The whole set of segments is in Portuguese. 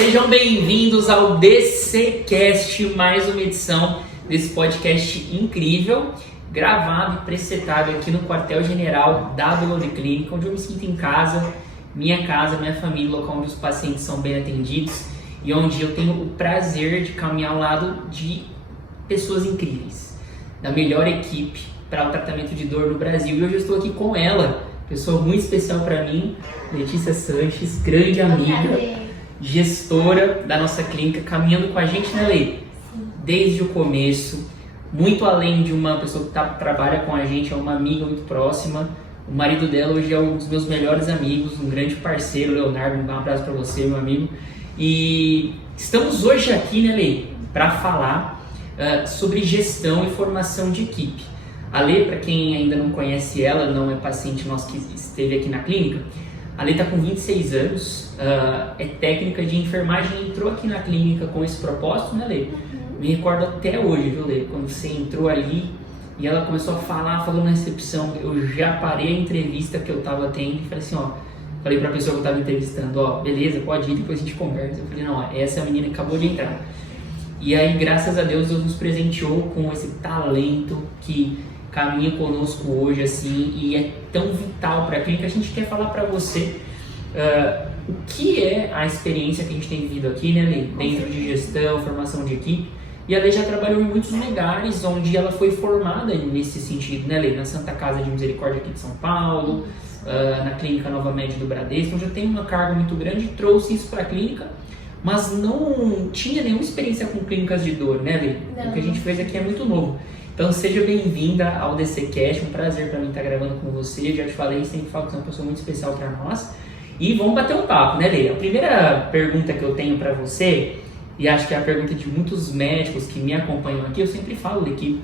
Sejam bem-vindos ao DCcast, mais uma edição desse podcast incrível, gravado e presetado aqui no quartel-general da Dolori Clínica, onde eu me sinto em casa, minha família, local onde os pacientes são bem atendidos e onde eu tenho o prazer de caminhar ao lado de pessoas incríveis, da melhor equipe para o tratamento de dor no Brasil. E hoje eu estou aqui com ela, pessoa muito especial para mim, Letícia Sanches, grande amiga, gestora da nossa clínica, caminhando com a gente, né, Lei? Desde o começo, muito além de uma pessoa que trabalha com a gente, é uma amiga muito próxima. O marido dela hoje é um dos meus melhores amigos, um grande parceiro, Leonardo. Um abraço para você, meu amigo. E estamos hoje aqui, né, Lei, para falar sobre gestão e formação de equipe. A Lei, para quem ainda não conhece ela, não é paciente nosso que esteve aqui na clínica, a Lei está com 26 anos, é técnica de enfermagem, entrou aqui na clínica com esse propósito, né, Lei? Me recordo até hoje, viu, Lei? Quando você entrou ali e ela começou a falou na recepção, eu já parei a entrevista que eu estava tendo e falei assim, falei para a pessoa que eu estava entrevistando, beleza, pode ir, depois a gente conversa. Eu falei, não, essa é a menina que acabou de entrar. E aí, graças a Deus, Deus nos presenteou com esse talento que caminha conosco hoje, assim, e é tão vital para a clínica. A gente quer falar para você o que é a experiência que a gente tem vivido aqui, né, Lei? Dentro de gestão, formação de equipe. E a Lei já trabalhou em muitos lugares onde ela foi formada nesse sentido, né, Lei? Na Santa Casa de Misericórdia aqui de São Paulo, na Clínica Nova Med do Bradesco, onde eu tenho uma carga muito grande, trouxe isso para a clínica, mas não tinha nenhuma experiência com clínicas de dor, né, Lei? O que a gente fez aqui é muito novo. Então seja bem-vinda ao DCcast, um prazer para mim estar gravando com você. Já te falei, sempre falo que você é uma pessoa muito especial para nós. E vamos bater um papo, né, Lei? A primeira pergunta que eu tenho para você, e acho que é a pergunta de muitos médicos que me acompanham aqui, eu sempre falo, Lei, que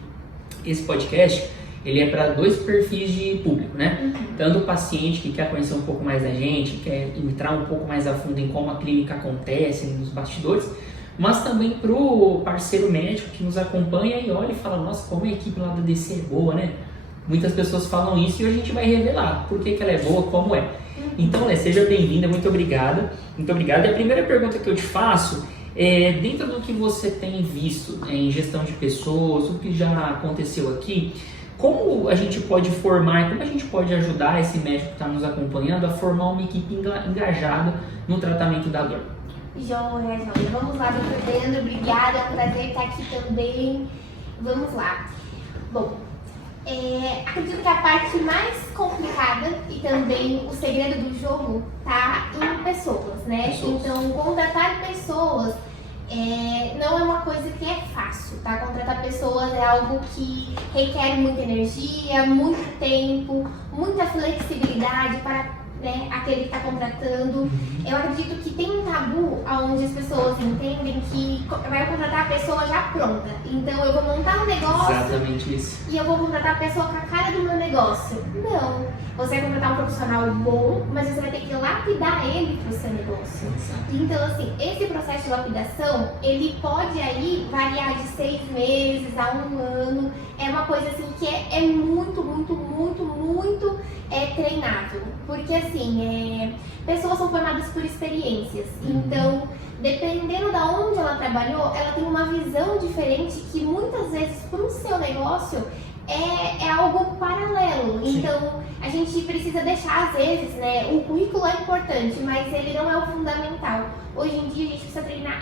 esse podcast ele é para dois perfis de público, né? Tanto o paciente que quer conhecer um pouco mais da gente, quer entrar um pouco mais a fundo em como a clínica acontece, nos bastidores, mas também para o parceiro médico que nos acompanha e olha e fala, nossa, como a equipe lá do DC é boa, né? Muitas pessoas falam isso e hoje a gente vai revelar por que ela é boa, como é. Então, seja bem-vinda, muito obrigada. Muito obrigado. E a primeira pergunta que eu te faço é, dentro do que você tem visto em gestão de pessoas, o que já aconteceu aqui, como a gente pode formar, como a gente pode ajudar esse médico que está nos acompanhando a formar uma equipe engajada no tratamento da dor? Joia. Vamos lá, doutor Leandro, obrigada, é um prazer estar aqui também. Vamos lá. Bom, acredito que a parte mais complicada e também o segredo do jogo tá em pessoas, né? Então, contratar pessoas não é uma coisa que é fácil, tá? Contratar pessoas é algo que requer muita energia, muito tempo, muita flexibilidade para aquele que está contratando. Eu acredito que tem um tabu onde as pessoas entendem que vai contratar a pessoa já pronta. Então eu vou montar um negócio. Exatamente isso. E eu vou contratar a pessoa com a cara do meu negócio. Não. Você vai contratar um profissional bom, mas você vai ter que lapidar ele para o seu negócio. Exato. Então, assim, esse processo de lapidação, ele pode aí variar de 6 meses a 1 ano. É uma coisa assim que é muito treinável. Porque assim, pessoas são formadas por experiências. Então, dependendo de onde ela trabalhou, ela tem uma visão diferente que muitas vezes para o seu negócio é algo paralelo. Então, a gente precisa deixar, às vezes, né, o currículo é importante, mas ele não é o fundamental. Hoje em dia, a gente precisa treinar,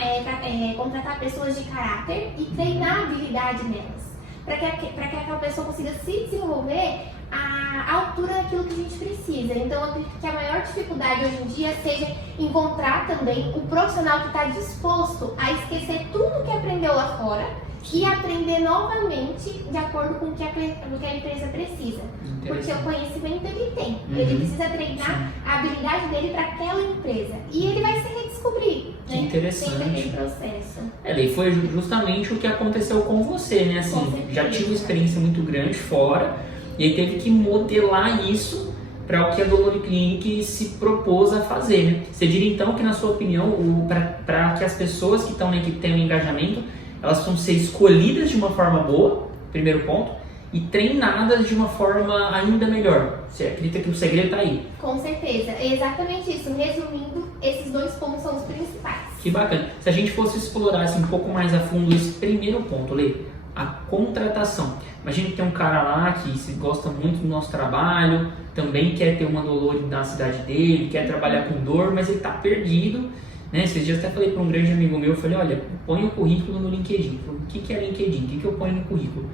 contratar pessoas de caráter e treinar a habilidade nelas, para que aquela pessoa consiga se desenvolver à altura daquilo que a gente precisa. Então, eu acredito que a maior dificuldade hoje em dia seja encontrar também o profissional que está disposto a esquecer tudo que aprendeu lá fora e aprender novamente de acordo com o que a empresa precisa. Porque o conhecimento ele tem. Ele precisa treinar a habilidade dele para aquela empresa. E ele vai se redescobrir. Que interessante. Sempre tem processo. E foi justamente o que aconteceu com você, né? Assim, já tive uma experiência muito grande fora e aí teve que modelar isso para o que a Dolori Clinic se propôs a fazer, né? Você diria então que, na sua opinião, para que as pessoas que estão na equipe tenham um engajamento, elas precisam ser escolhidas de uma forma boa, primeiro ponto, e treinadas de uma forma ainda melhor. Você acredita que o segredo está aí? Com certeza, é exatamente isso. Resumindo, esses dois pontos são os principais. Que bacana. Se a gente fosse explorar assim, um pouco mais a fundo esse primeiro ponto, Lê, a contratação. Imagina que tem um cara lá que se gosta muito do nosso trabalho, também quer ter uma Dolore na cidade dele, quer trabalhar com dor, mas ele está perdido. Né? Esses dias até falei para um grande amigo meu, eu falei, olha, põe o currículo no LinkedIn. Falei, o que é LinkedIn? O que eu ponho no currículo?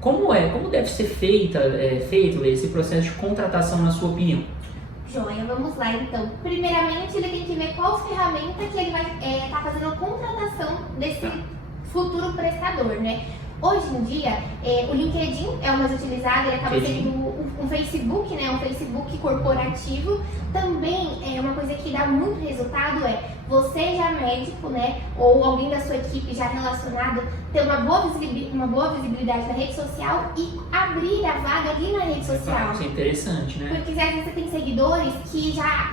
Como deve ser feito Lê, esse processo de contratação na sua opinião? Joia, vamos lá então. Primeiramente, ele tem que ver qual ferramenta que ele vai estar fazendo a contratação desse futuro prestador, né? Hoje em dia, o LinkedIn é o mais utilizado, ele acaba sendo um Facebook, né? Um Facebook corporativo. Também é uma coisa que dá muito resultado você já médico, né? Ou alguém da sua equipe já relacionado, ter uma boa visibilidade na rede social e abrir a vaga ali na rede social. Isso é interessante, né? Porque às vezes você tem seguidores que já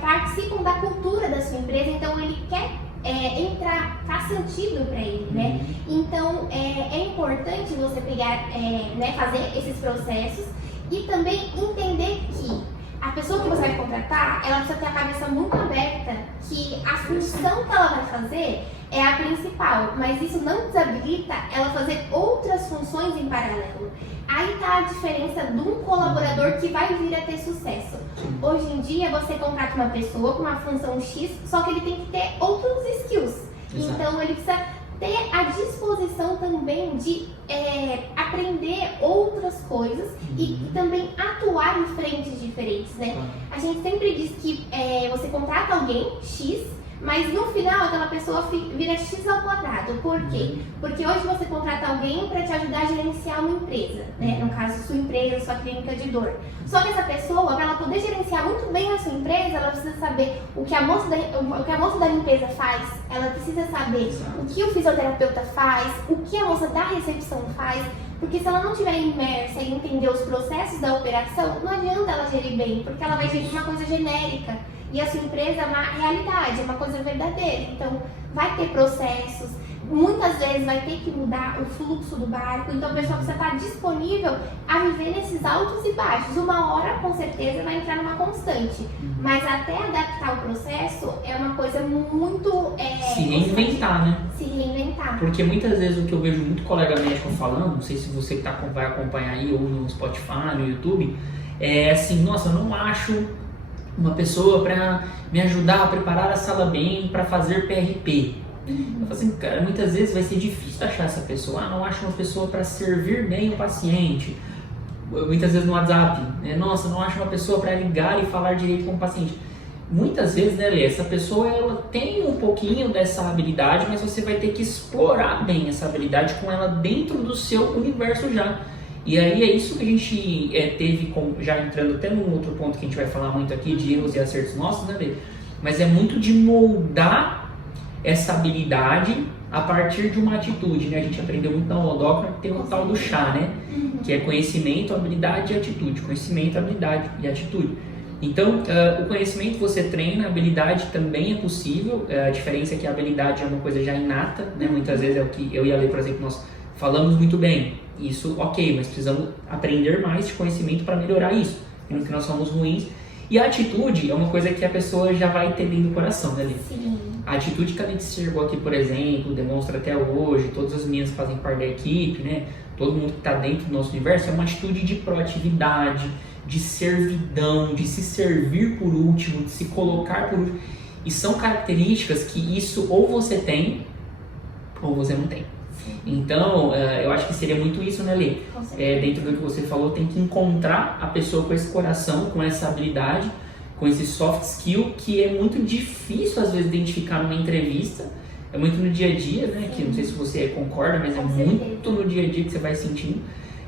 participam da cultura da sua empresa, então ele quer entrar, faz sentido para ele, né? Então é importante você pegar, né, fazer esses processos e também entender que a pessoa que você vai contratar, ela precisa ter a cabeça muito aberta que a função que ela vai fazer é a principal, mas isso não desabilita ela fazer outras funções em paralelo. Aí tá a diferença de um colaborador que vai vir a ter sucesso. Hoje em dia você contrata uma pessoa com uma função X, só que ele tem que ter outros skills. Exato. Então ele precisa ter a disposição também de aprender outras coisas e também atuar em frentes diferentes, né? A gente sempre diz que você contrata alguém, X, mas no final aquela pessoa vira X ao quadrado. Por quê? Porque hoje você contrata alguém para te ajudar a gerenciar uma empresa, né? No caso, sua empresa, sua clínica de dor. Só que essa pessoa, para ela poder gerenciar muito bem a sua empresa, ela precisa saber o que a moça da limpeza faz, ela precisa saber o que o fisioterapeuta faz, o que a moça da recepção faz. Porque se ela não estiver imersa e entender os processos da operação, não adianta ela gerir bem, porque ela vai gerir uma coisa genérica. E a sua empresa é uma realidade, é uma coisa verdadeira. Então, vai ter processos, muitas vezes vai ter que mudar o fluxo do barco. Então, a pessoa precisa estar disponível a viver nesses altos e baixos. Uma hora, com certeza, vai entrar numa constante. Mas até adaptar o processo é uma coisa muito... se reinventar, né? Se reinventar. Porque muitas vezes o que eu vejo muito colega médico falando, não sei se você que vai acompanhar aí ou no Spotify, no YouTube, é assim, nossa, eu não acho uma pessoa para me ajudar a preparar a sala bem para fazer PRP. Eu falo assim, cara, muitas vezes vai ser difícil achar essa pessoa. Não acho uma pessoa para servir bem o paciente. Muitas vezes no WhatsApp, né? Nossa, não acho uma pessoa para ligar e falar direito com o paciente. Muitas vezes, né, Lê, essa pessoa ela tem um pouquinho dessa habilidade, mas você vai ter que explorar bem essa habilidade com ela dentro do seu universo já. E aí é isso que a gente teve, já entrando até num outro ponto que a gente vai falar muito aqui, de erros e acertos nossos, né, Lê? Mas é muito de moldar essa habilidade a partir de uma atitude, né? A gente aprendeu muito na Odócrina que tem o tal do chá, né? Que é conhecimento, habilidade e atitude. Conhecimento, habilidade e atitude. Então, o conhecimento você treina, a habilidade também é possível. A diferença é que a habilidade é uma coisa já inata, né? Muitas vezes é o que eu e a Lê, por exemplo, nós falamos muito bem. Isso, ok, mas precisamos aprender mais de conhecimento para melhorar isso. E no que nós somos ruins. E a atitude é uma coisa que a pessoa já vai ter dentro do coração, né, Lê? Sim. A atitude que a gente chegou aqui, por exemplo, demonstra até hoje, todas as meninas que fazem parte da equipe, né? Todo mundo que está dentro do nosso universo, é uma atitude de proatividade, de servidão, de se servir por último, de se colocar por último. E são características que isso ou você tem, ou você não tem. Então, eu acho que seria muito isso, né, Lê? Dentro do que você falou, tem que encontrar a pessoa com esse coração, com essa habilidade, com esse soft skill, que é muito difícil, às vezes, identificar numa entrevista. É muito no dia a dia, né? Que não sei se você concorda, mas é muito no dia a dia que você vai sentindo.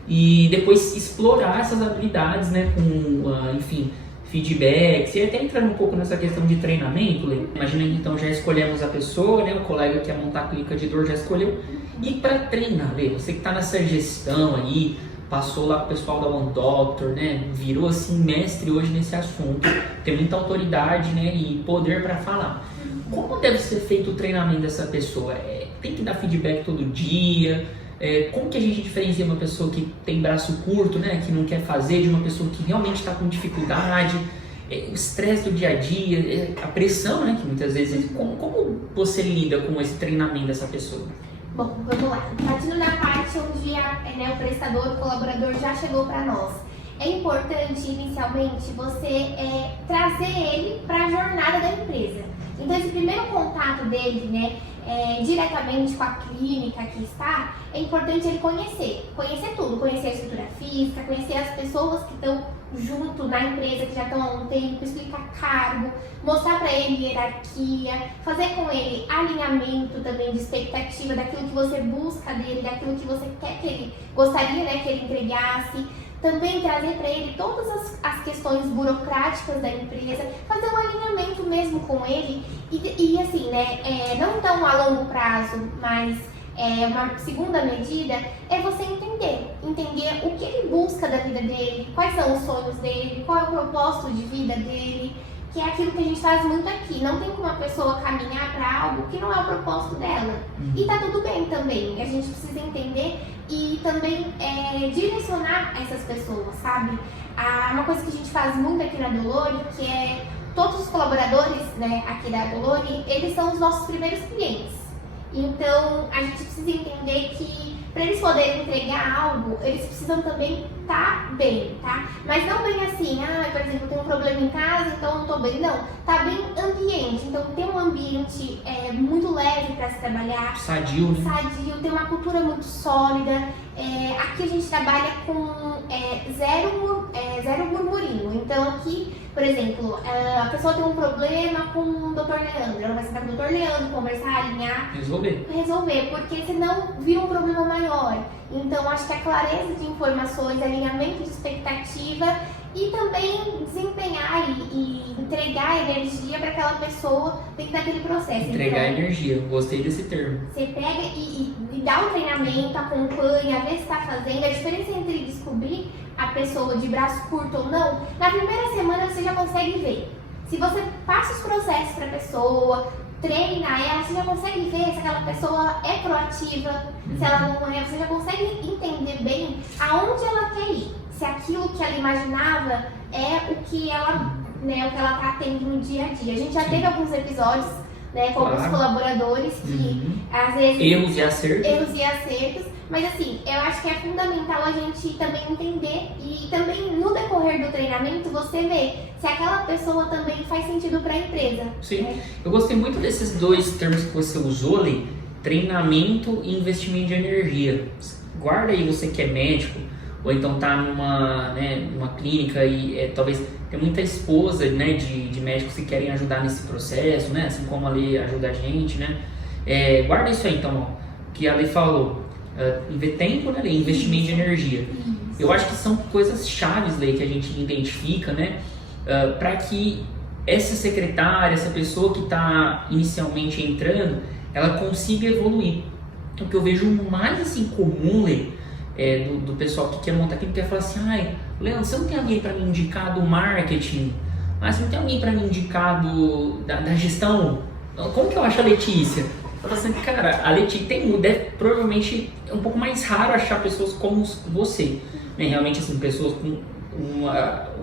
E depois explorar essas habilidades, né? Com, enfim, feedbacks. E até entrando um pouco nessa questão de treinamento, Lê. Imagina, então, já escolhemos a pessoa, né? O colega que quer montar a clínica de dor já escolheu. E para treinar, Lê, você que está nessa gestão aí, passou lá com o pessoal da One Doctor, né? Virou assim mestre hoje nesse assunto, tem muita autoridade, né? E poder para falar. Como deve ser feito o treinamento dessa pessoa? Tem que dar feedback todo dia? Como que a gente diferencia uma pessoa que tem braço curto, né? Que não quer fazer, de uma pessoa que realmente está com dificuldade? o estresse do dia a dia, a pressão, né, que muitas vezes... Como você lida com esse treinamento dessa pessoa? Bom, vamos lá. Partindo da parte onde o prestador, o colaborador já chegou para nós. É importante, inicialmente, você trazer ele para a jornada da empresa. Então, esse primeiro contato dele, né, diretamente com a clínica que está, é importante ele conhecer tudo, conhecer a estrutura física, conhecer as pessoas que estão junto na empresa, que já estão há um tempo, explicar cargo, mostrar para ele hierarquia, fazer com ele alinhamento também de expectativa daquilo que você busca dele, daquilo que você quer que ele gostaria, né, que ele entregasse. Também trazer para ele todas as questões burocráticas da empresa, fazer um alinhamento mesmo com ele e assim, né, não tão a longo prazo, mas uma segunda medida é você entender o que ele busca da vida dele, quais são os sonhos dele, qual é o propósito de vida dele, que é aquilo que a gente faz muito aqui. Não tem como uma pessoa caminhar para algo que não é o propósito dela. E tá tudo bem também, a gente precisa entender e também direcionar essas pessoas, sabe? Uma coisa que a gente faz muito aqui na Dolore, que é todos os colaboradores, né, aqui da Dolore, eles são os nossos primeiros clientes. Então, a gente precisa entender que para eles poderem entregar algo, eles precisam também estar bem, tá? Mas não bem assim, por exemplo, eu tenho um problema em casa, então não tô bem. Não, tá bem ambiente. Então, tem um ambiente muito leve para se trabalhar. Sadio, né? Sadio, tem uma cultura muito sólida. Aqui a gente trabalha com zero murmurinho. Então, aqui, por exemplo, a pessoa tem um problema com o Dr. Leandro. Ela vai sentar com o Dr. Leandro, conversar, alinhar. Resolver, porque senão vira um problema maior. Então, acho que a clareza de informações, alinhamento de expectativa e também desempenhar e entregar energia para aquela pessoa dentro daquele processo. Entregar então, energia, gostei desse termo. Você pega e dá o treinamento, acompanha, vê se está fazendo. A diferença entre descobrir a pessoa de braço curto ou não, na primeira semana você já consegue ver. Se você passa os processos para a pessoa, treina ela, você já consegue ver se aquela pessoa é proativa, se ela não é, você já consegue entender bem aonde ela quer ir. Se aquilo que ela imaginava é o que ela está tendo no dia a dia. A gente já teve alguns episódios, né, com alguns colaboradores que às vezes... Erros e acertos. Mas assim, eu acho que é fundamental a gente também entender e também no decorrer do treinamento você ver se aquela pessoa também faz sentido para a empresa. Sim, eu gostei muito desses dois termos que você usou ali, treinamento e investimento de energia. Guarda aí, você que é médico, ou então tá numa clínica e talvez tem muita esposa, né, de médicos que querem ajudar nesse processo, né, assim como a Lê ajuda a gente, né. Guarda isso aí então, que a Lê falou. Tempo, né, investimento de energia. Eu acho que são coisas chaves, Lê, que a gente identifica, né, para que essa secretária, essa pessoa que está inicialmente entrando, ela consiga evoluir. O que eu vejo mais assim comum, Lê, do pessoal que quer montar aqui, que quer falar assim, Leandro, você não tem alguém para me indicar do marketing? Você não tem alguém para me indicar da gestão? Como que eu acho a Letícia? Eu falo assim, cara, a Letícia provavelmente é um pouco mais raro achar pessoas como você, né? Realmente assim, pessoas com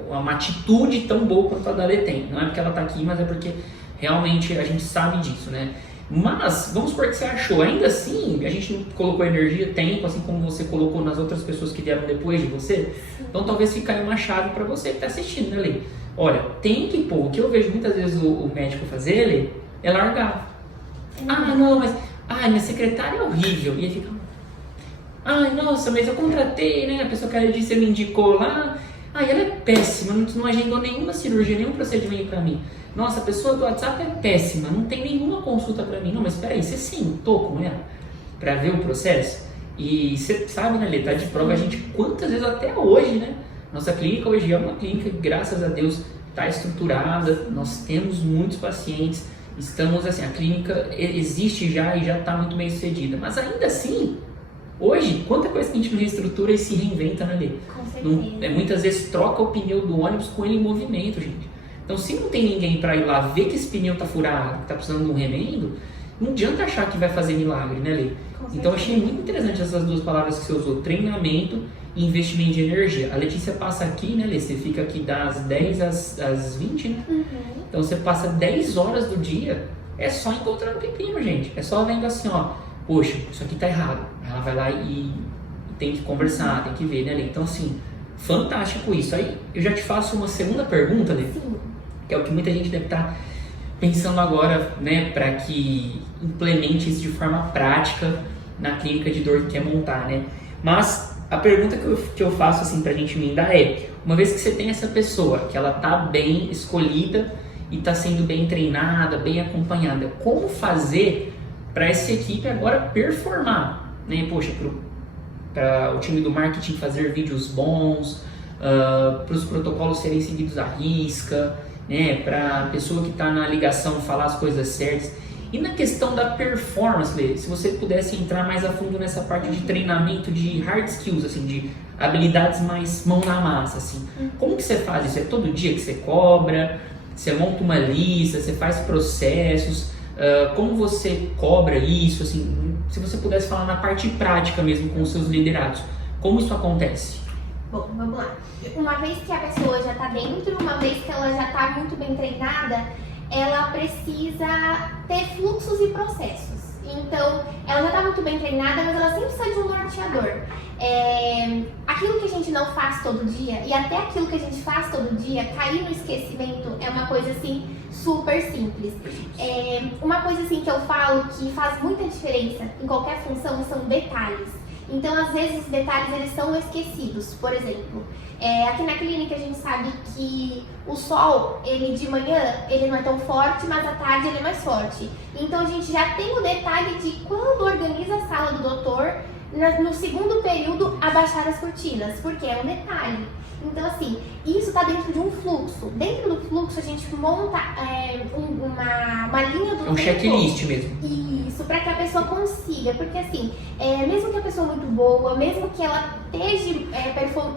uma atitude tão boa quanto a da Lê tem. Não é porque ela tá aqui, mas é porque realmente a gente sabe disso, né? Mas, vamos supor que você achou, ainda assim, a gente não colocou energia, tempo, assim como você colocou nas outras pessoas que vieram depois de você. Então talvez fique aí uma chave para você que está assistindo, né, Lê? Olha, tem que pôr, o que eu vejo muitas vezes o médico fazer, Lê, é largar. Não, mas minha secretária é horrível. E aí fica, nossa, mas eu contratei, né? A pessoa que ela disse, me indicou lá. Ela é péssima, não agendou nenhuma cirurgia, nenhum procedimento pra mim. Nossa, a pessoa do WhatsApp é péssima, não tem nenhuma consulta pra mim. Não, mas peraí, você sentou com ela pra ver o processo? E você sabe, né, Lê, tá de prova a gente quantas vezes até hoje, né? Nossa clínica hoje é uma clínica que, graças a Deus, tá estruturada, nós temos muitos pacientes. Estamos assim, a clínica existe já e já está muito bem sucedida, mas ainda assim, hoje, quanta coisa que a gente não reestrutura e se reinventa, né, Lê? Com certeza. Muitas vezes troca o pneu do ônibus com ele em movimento, gente. Então, se não tem ninguém para ir lá ver que esse pneu está furado, que está precisando de um remendo, não adianta achar que vai fazer milagre, né, Lê? Então, eu achei muito interessante essas duas palavras que você usou, treinamento investimento de energia. A Letícia passa aqui, né, Lê? Você fica aqui das 10 às 20, né? Uhum. Então você passa 10 horas do dia só encontrando pepino, gente. É só vendo assim, ó, poxa, isso aqui tá errado. Ela vai lá e tem que conversar, tem que ver, né, Lê? Então, assim, fantástico isso. Aí eu já te faço uma segunda pergunta, Lê, que é o que muita gente deve estar pensando agora, né, para que implemente isso de forma prática na clínica de dor que quer montar, né? Mas a pergunta que eu faço assim pra gente emendar é, uma vez que você tem essa pessoa, que ela tá bem escolhida e tá sendo bem treinada, bem acompanhada, como fazer para essa equipe agora performar, né? Poxa, para o time do marketing fazer vídeos bons, para os protocolos serem seguidos à risca, né? Para a pessoa que está na ligação falar as coisas certas. E na questão da performance, Lê, se você pudesse entrar mais a fundo nessa parte de treinamento de hard skills, assim, de habilidades mais mão na massa, assim. Como que você faz isso? É todo dia que você cobra? Você monta uma lista? Você faz processos? Como você cobra isso? Assim, se você pudesse falar na parte prática mesmo com os seus liderados, como isso acontece? Bom, vamos lá. Uma vez que a pessoa já está dentro, uma vez que ela já está muito bem treinada, ela precisa ter fluxos e processos. Então, ela já está muito bem treinada, mas ela sempre precisa de um norteador. Aquilo que a gente não faz todo dia, e até aquilo que a gente faz todo dia, cair no esquecimento é uma coisa assim super simples. Uma coisa assim que eu falo que faz muita diferença em qualquer função são detalhes. Então, às vezes, os detalhes eles são esquecidos. Por exemplo, aqui na clínica a gente sabe que o sol, ele de manhã, ele não é tão forte, mas à tarde ele é mais forte. Então, a gente já tem o detalhe de quando organiza a sala do doutor, no segundo período, abaixar as cortinas, porque é um detalhe. Então, assim, isso está dentro de um fluxo. Dentro do fluxo, a gente monta uma linha do tempo. É um checklist mesmo. Isso, para que a pessoa consiga. Porque, assim, mesmo que a pessoa muito boa, mesmo que ela esteja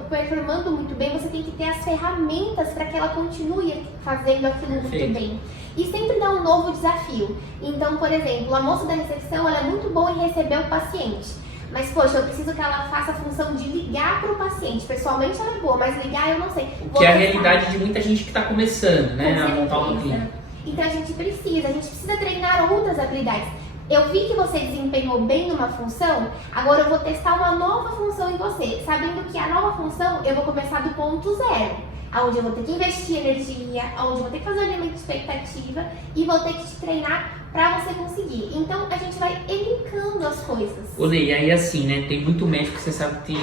performando muito bem, você tem que ter as ferramentas para que ela continue fazendo aquilo muito bem. E sempre dá um novo desafio. Então, por exemplo, a moça da recepção, ela é muito boa em receber o paciente. Mas, poxa, eu preciso que ela faça a função de ligar para o paciente. Pessoalmente ela é boa, mas ligar eu não sei. Que é a realidade de muita gente que está começando, né, a montar uma clínica. Então a gente precisa treinar outras habilidades. Eu vi que você desempenhou bem numa função, agora eu vou testar uma nova função em você. Sabendo que a nova função eu vou começar do ponto zero. Onde eu vou ter que investir energia, onde eu vou ter que fazer alinhamento de expectativa e vou ter que te treinar pra você conseguir. Então a gente vai elencando as coisas. Olê, e aí assim, né? Tem muito médico que você sabe que tem.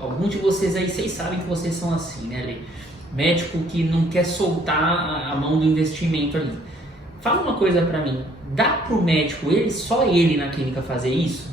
Alguns de vocês aí, vocês sabem que vocês são assim, né, Lê? Médico que não quer soltar a mão do investimento ali. Fala uma coisa pra mim. Dá pro médico, só ele na clínica fazer isso?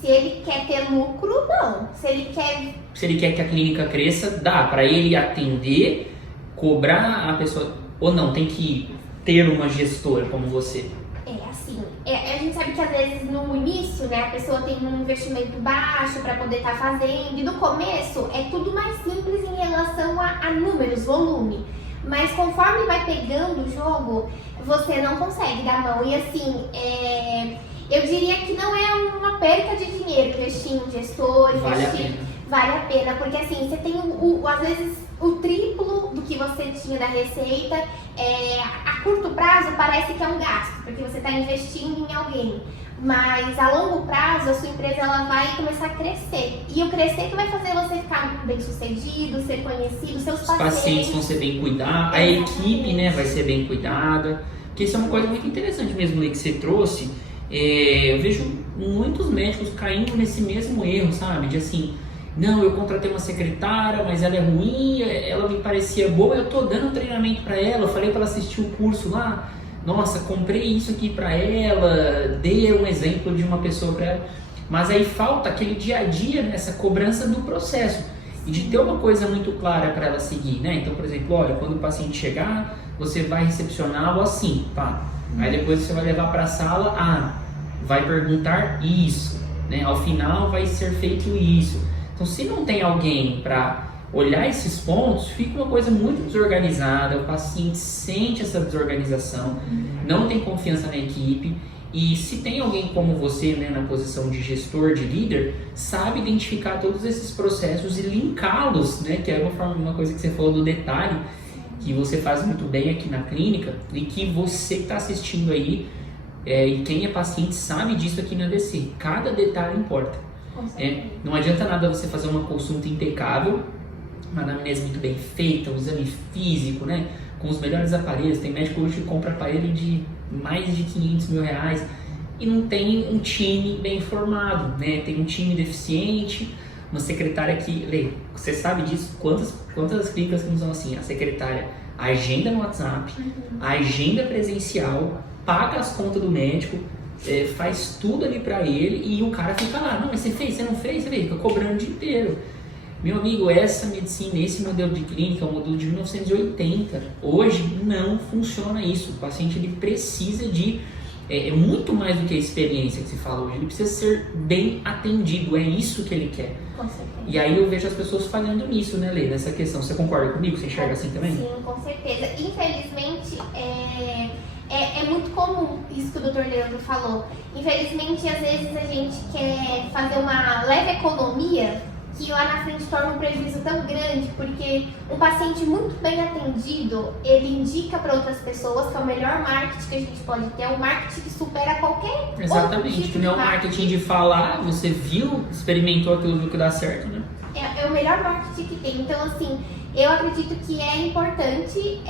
Se ele quer ter lucro, não. Se ele quer que a clínica cresça, dá pra ele atender, cobrar a pessoa. Ou não, tem que ter uma gestora como você? A gente sabe que às vezes no início, né, a pessoa tem um investimento baixo para poder estar fazendo, e no começo é tudo mais simples em relação a números, volume. Mas conforme vai pegando o jogo, você não consegue dar mão. E assim, eu diria que não é uma perca de dinheiro investir em gestor, vale a pena, porque assim, você tem às vezes o triplo do que você tinha da receita. A curto prazo parece que é um gasto, porque você está investindo em alguém, mas a longo prazo a sua empresa ela vai começar a crescer, e o crescer que vai fazer você ficar bem sucedido, ser conhecido, seus pacientes vão ser bem cuidados, a equipe, né, vai ser bem cuidada, porque isso é uma coisa muito interessante mesmo, Lê, que você trouxe. Eu vejo muitos médicos caindo nesse mesmo erro, sabe, de assim, não, eu contratei uma secretária, mas ela é ruim, ela me parecia boa, eu tô dando treinamento para ela, eu falei para ela assistir o curso lá, nossa, comprei isso aqui para ela, dei um exemplo de uma pessoa para ela, mas aí falta aquele dia a dia nessa cobrança do processo e de ter uma coisa muito clara para ela seguir, né? Então, por exemplo, olha, quando o paciente chegar, você vai recepcioná-lo assim, pá, aí depois você vai levar para a sala, vai perguntar isso, né? Ao final vai ser feito isso. Então, se não tem alguém para olhar esses pontos, fica uma coisa muito desorganizada, o paciente sente essa desorganização, não tem confiança na equipe E se tem alguém como você, né, na posição de gestor, de líder, sabe identificar todos esses processos e linká-los, né, que é uma coisa que você falou do detalhe, que você faz muito bem aqui na clínica e que você que está assistindo aí e quem é paciente sabe disso aqui na DC. Cada detalhe importa. Não adianta nada você fazer uma consulta impecável, uma anamnese muito bem feita, um exame físico, né, com os melhores aparelhos. Tem médico hoje que compra aparelho de mais de 500 mil reais e não tem um time bem formado, né? Tem um time deficiente, uma secretária que... Lê, você sabe disso? Quantas clínicas que não são assim? A secretária agenda no WhatsApp, agenda presencial, paga as contas do médico, faz tudo ali pra ele e o cara fica lá. Não, mas você fez, você não fez? Você fica cobrando o dia inteiro. Meu amigo, essa medicina, esse modelo de clínica é um modelo de 1980. Hoje não funciona isso. O paciente ele precisa de muito mais do que a experiência que se fala hoje. Ele precisa ser bem atendido, é isso que ele quer. Com certeza. E aí eu vejo as pessoas falhando nisso, né, Lê? Nessa questão. Você concorda comigo? Você enxerga assim também? Sim, com certeza. Infelizmente, é muito comum isso que o Dr. Leandro falou. Infelizmente, às vezes a gente quer fazer uma leve economia que lá na frente torna um prejuízo tão grande, porque um paciente muito bem atendido, ele indica para outras pessoas que é o melhor marketing que a gente pode ter, é um marketing que supera qualquer Exatamente, outro tipo que não é o marketing de falar, você viu, experimentou aquilo, viu que dá certo, né? É o melhor marketing que tem. Então, assim, eu acredito que é importante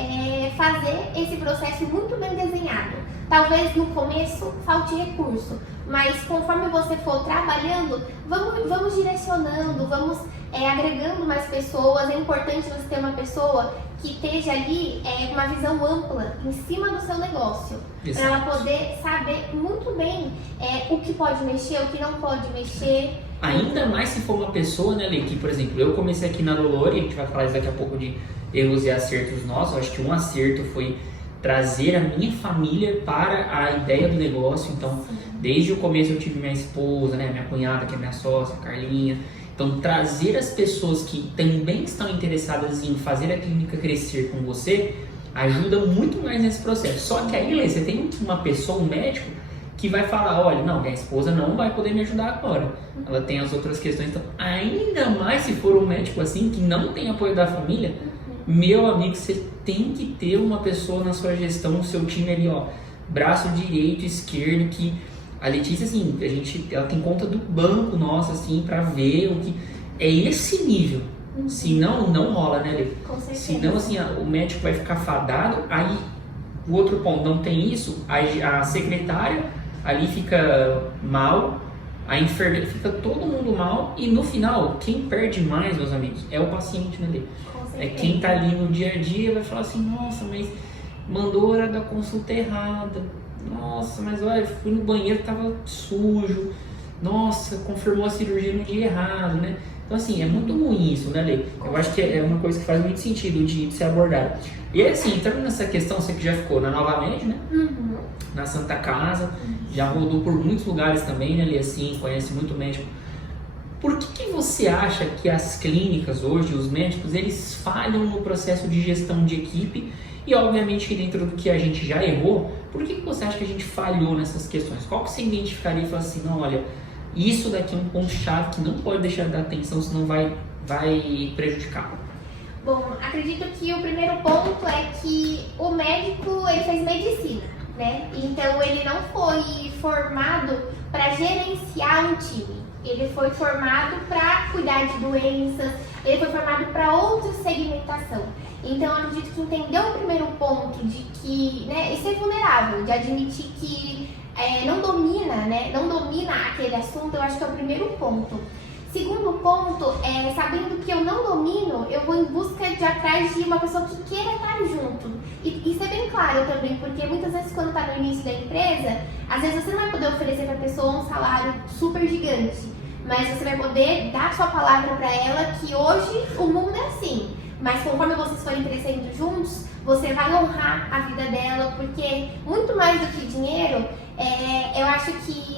fazer esse processo muito bem desenhado. Talvez no começo falte recurso, mas conforme você for trabalhando, vamos direcionando, vamos agregando mais pessoas. É importante você ter uma pessoa que esteja ali com uma visão ampla em cima do seu negócio, para ela poder saber muito bem o que pode mexer, o que não pode mexer. Ainda mais se for uma pessoa, né, Lê, que, por exemplo, eu comecei aqui na Dolore, a gente vai falar daqui a pouco de erros e acertos nossos. Eu acho que um acerto foi trazer a minha família para a ideia do negócio. Então, desde o começo eu tive minha esposa, né, minha cunhada, que é minha sócia, a Carlinha. Então, trazer as pessoas que também estão interessadas em fazer a clínica crescer com você ajuda muito mais nesse processo. Só que aí, Lê, você tem uma pessoa, um médico, que vai falar, olha, não, minha esposa não vai poder me ajudar agora. Ela tem as outras questões. Então, ainda mais se for um médico assim, que não tem apoio da família, meu amigo, você tem que ter uma pessoa na sua gestão, no seu time ali, ó, braço direito, esquerdo, que a Letícia, assim, ela tem conta do banco nosso, assim, pra ver o que... É esse nível. Senão, não rola, né, Lê? Com certeza. Senão, assim, o médico vai ficar fadado, aí o outro ponto, não tem isso, a secretária ali fica mal, a enfermeira fica todo mundo mal e no final, quem perde mais, meus amigos, é o paciente, né, Lê? É quem tá ali no dia a dia vai falar assim, nossa, mas mandou a hora da consulta errada, nossa, mas olha, fui no banheiro, tava sujo, nossa, confirmou a cirurgia no dia errado, né? Então, assim, é muito ruim isso, né, Lê? Eu acho que é uma coisa que faz muito sentido de ser abordada. E assim, entrando nessa questão, você que já ficou na Nova Med, né? Na Santa Casa, já rodou por muitos lugares também, né, Lê? Assim, conhece muito médico. Por que você acha que as clínicas hoje, os médicos, eles falham no processo de gestão de equipe? E obviamente que dentro do que a gente já errou, por que você acha que a gente falhou nessas questões? Qual que você identificaria e fala assim, não, olha, isso daqui é um ponto-chave que não pode deixar de dar atenção, senão vai prejudicar? Bom, acredito que o primeiro ponto é que o médico, ele fez medicina, né? Então ele não foi formado para gerenciar um time. Ele foi formado para cuidar de doenças, ele foi formado para outra segmentação. Então, eu acredito que entender o primeiro ponto de que, né, e ser vulnerável, de admitir que não domina aquele assunto, eu acho que é o primeiro ponto. Segundo ponto, sabendo que eu não domino, eu vou em busca de atrás de uma pessoa que queira estar junto. E isso é bem claro também, porque muitas vezes quando está no início da empresa, às vezes você não vai poder oferecer para a pessoa um salário super gigante, mas você vai poder dar sua palavra para ela que hoje o mundo é assim. Mas conforme vocês forem crescendo juntos, você vai honrar a vida dela, porque muito mais do que dinheiro, eu acho que,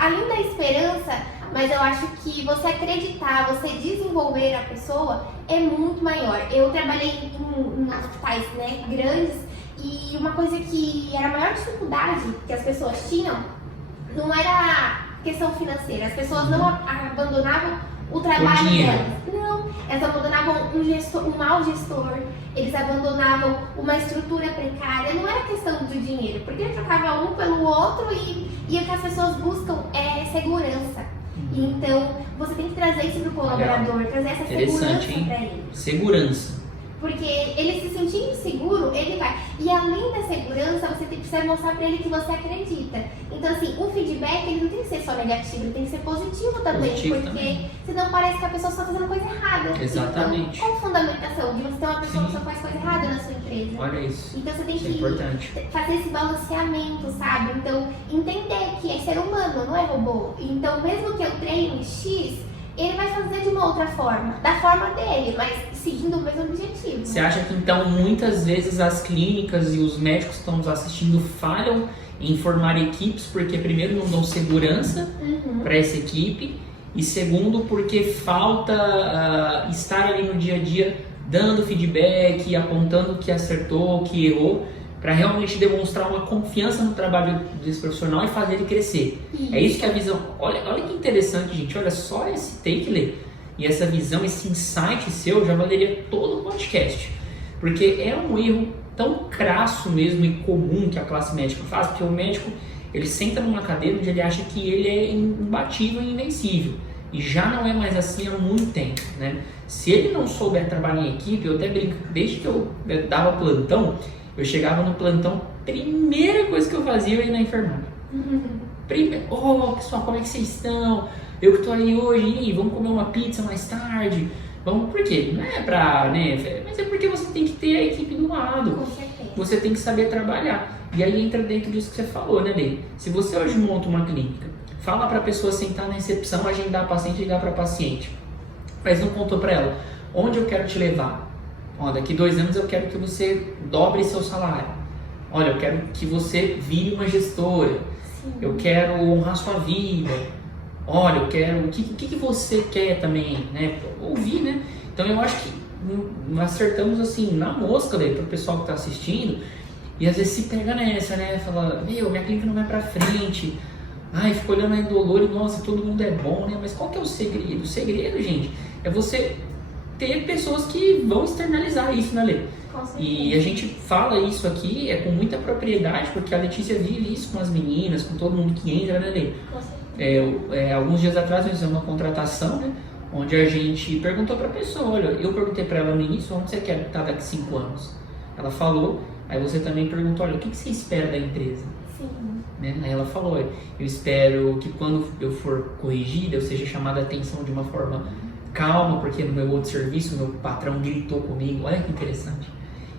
além da esperança, mas eu acho que você acreditar, você desenvolver a pessoa é muito maior. Eu trabalhei em hospitais, né, grandes, e uma coisa que era a maior dificuldade que as pessoas tinham não era questão financeira, as pessoas não abandonavam o trabalho delas. Não, elas abandonavam um mau gestor, eles abandonavam uma estrutura precária, não era questão do dinheiro, porque ele trocava um pelo outro e o que as pessoas buscam é segurança. Então, você tem que trazer isso para o colaborador, trazer essa segurança para ele. Segurança. Porque ele se sentindo seguro, ele vai. E além da segurança, você precisa mostrar para ele que você acredita. Então, assim, o feedback, ele não tem que ser só negativo, ele tem que ser positivo também. Senão parece que a pessoa está fazendo coisa errada. Exatamente. Então, qual fundamentação de você ter uma pessoa que só faz coisa errada na sua empresa? Olha isso. Então, você tem que fazer esse balanceamento, sabe? Então, entender que é ser humano, não é robô. Então, mesmo que eu treine X, ele vai fazer de uma outra forma, da forma dele, mas seguindo o mesmo objetivo. Você acha que então muitas vezes as clínicas e os médicos que estão nos assistindo falham em formar equipes porque primeiro não dão segurança para essa equipe e segundo porque falta estar ali no dia a dia dando feedback, apontando o que acertou, o que errou, para realmente demonstrar uma confiança no trabalho desse profissional e fazer ele crescer. Isso. É isso que a visão... Olha que interessante, gente. Olha só esse take, Lê. E essa visão, esse insight seu já valeria todo o podcast. Porque é um erro tão crasso mesmo e comum que a classe médica faz, porque o médico, ele senta numa cadeira onde ele acha que ele é imbatível e invencível. E já não é mais assim há muito tempo, né? Se ele não souber trabalhar em equipe, eu até brinco, desde que eu dava plantão, eu chegava no plantão, primeira coisa que eu fazia eu ia na enfermagem. Pessoal, como é que vocês estão? Eu que tô aí hoje, vamos comer uma pizza mais tarde. Vamos, por quê? Não é pra, né? Mas é porque você tem que ter a equipe do lado. Com certeza. Você tem que saber trabalhar. E aí entra dentro disso que você falou, né, Lê? Se você hoje monta uma clínica, fala pra pessoa sentar na recepção, agendar a paciente, ligar pra paciente. Mas não contou pra ela, onde eu quero te levar? Ó, daqui 2 anos eu quero que você dobre seu salário. Olha, eu quero que você vire uma gestora. Sim. Eu quero honrar sua vida. Olha, eu quero... O que você quer também, né? Ouvir, né? Então eu acho que nós acertamos assim, na mosca, para o pessoal que está assistindo. E às vezes se pega nessa, né? Fala, minha clínica não vai pra frente. Ai, fica olhando aí do olho e, nossa, todo mundo é bom, né? Mas qual que é o segredo? O segredo, gente, é você... ter pessoas que vão externalizar isso, né, Lê? E a gente fala isso aqui com muita propriedade, porque a Letícia vive isso com as meninas, com todo mundo que entra, né, Lê? Alguns dias atrás nós fizemos uma contratação, né, onde a gente perguntou para a pessoa, olha, eu perguntei para ela no início, onde você quer estar daqui 5 anos? Ela falou, aí você também perguntou, olha, o que você espera da empresa? Sim. Né? Aí ela falou, olha, eu espero que quando eu for corrigida, eu seja chamada a atenção de uma forma calma, porque no meu outro serviço, meu patrão gritou comigo. Olha que interessante.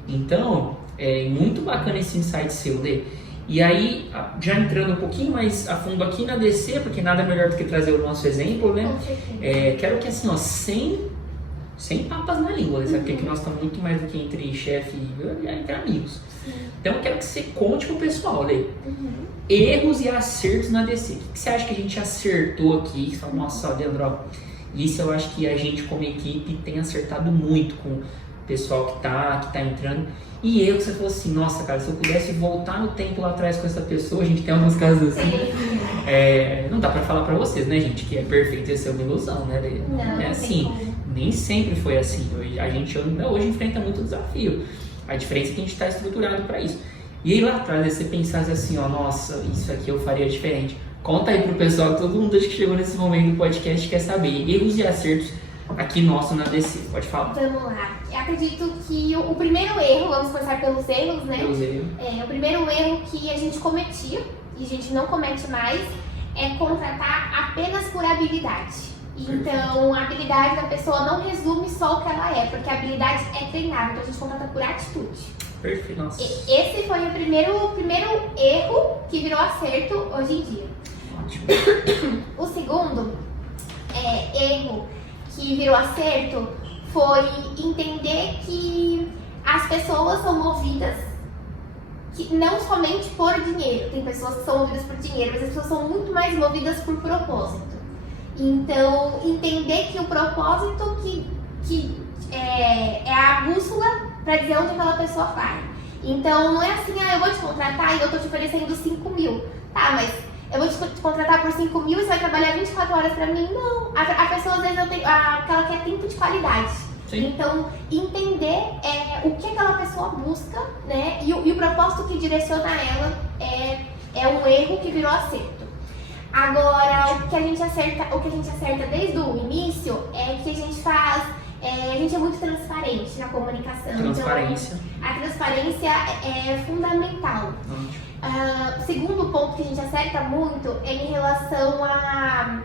Então, é muito bacana esse insight seu, Lê. E aí, já entrando um pouquinho mais a fundo aqui na DC, porque nada melhor do que trazer o nosso exemplo, né? Quero que assim, ó, sem papas na língua, sabe? Porque aqui nós estamos muito mais do que entre chefe e entre amigos. Sim. Então, eu quero que você conte pro pessoal, Lê. Erros e acertos na DC. O que você acha que a gente acertou aqui? Você fala, nossa, Leandro, ó, isso eu acho que a gente como equipe tem acertado muito com o pessoal que tá entrando. E eu que você falou assim, nossa cara, se eu pudesse voltar no tempo lá atrás com essa pessoa, a gente tem alguns casos assim. Não dá pra falar pra vocês, né, gente, que é perfeito, essa é uma ilusão, né? Não é assim, nem sempre foi assim. A gente hoje enfrenta muito desafio. A diferença é que a gente tá estruturado pra isso. E aí lá atrás você pensasse assim, ó, nossa, isso aqui eu faria diferente. Conta aí pro pessoal, todo mundo que chegou nesse momento do podcast quer saber erros e acertos aqui nosso na DC. Pode falar. Vamos lá. Eu acredito que o primeiro erro, vamos começar pelos erros, né? Pelos erros. O primeiro erro que a gente cometia, e a gente não comete mais, é contratar apenas por habilidade. Então, a habilidade da pessoa não resume só o que ela é, porque a habilidade é treinável, então a gente contrata por atitude. Perfeito. Nossa. Esse foi o primeiro erro que virou acerto hoje em dia. Ótimo. O segundo erro que virou acerto foi entender que as pessoas são movidas não somente por dinheiro. Tem pessoas que são movidas por dinheiro, mas as pessoas são muito mais movidas por propósito. Então, entender que o propósito que é a bússola para dizer onde aquela pessoa vai. Então, não é assim, eu vou te contratar e eu tô te oferecendo 5 mil. Tá, mas eu vou te contratar por 5 mil e você vai trabalhar 24 horas pra mim. Não, a pessoa às vezes ela quer tempo de qualidade. Sim. Então, entender o que aquela pessoa busca, né? E o propósito que direciona ela é um erro que virou acerto. Agora, o que a gente acerta desde o início é que a gente é muito transparente na comunicação. Transparência. Então, a transparência é fundamental. Segundo ponto que a gente acerta muito é em relação a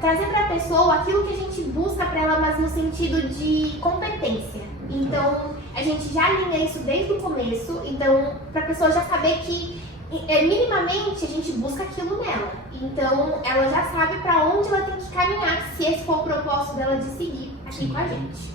trazer para a pessoa aquilo que a gente busca para ela, mas no sentido de competência. Então, a gente já alinha isso desde o começo, então, para a pessoa já saber que minimamente a gente busca aquilo nela. Então, ela já sabe para onde ela tem que caminhar, se esse for o propósito dela de seguir aqui com a gente.